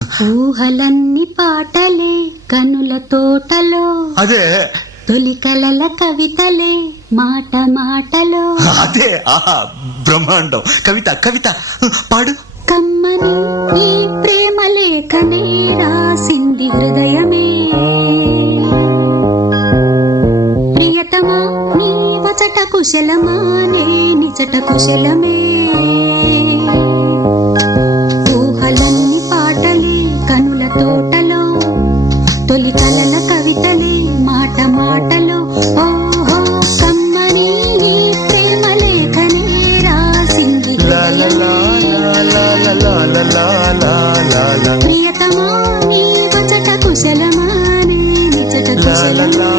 ఊహలన్నీ పాటలే కనుల తోటలో, అదే తొలి కలల కవితలే మాట మాటలో. అదే ఆహా బ్రహ్మాండం. కవిత కవిత పాడు. కమ్మని ఈ ప్రేమ లేఖనే రాసింది హృదయమే, ప్రియతమా నీ వచట కుశలమా నే నిజట కుశలమే. ఊహలన్నీ పాటలే కనుల తోటలో, తొలి కలల కవితలే మాట మాటలో. ఓహో కమ్మని ఈ ప్రేమ లేఖనే రాసింది ప్రియతమా నీ వచట కుశలమా నే నిజట కుశలమే.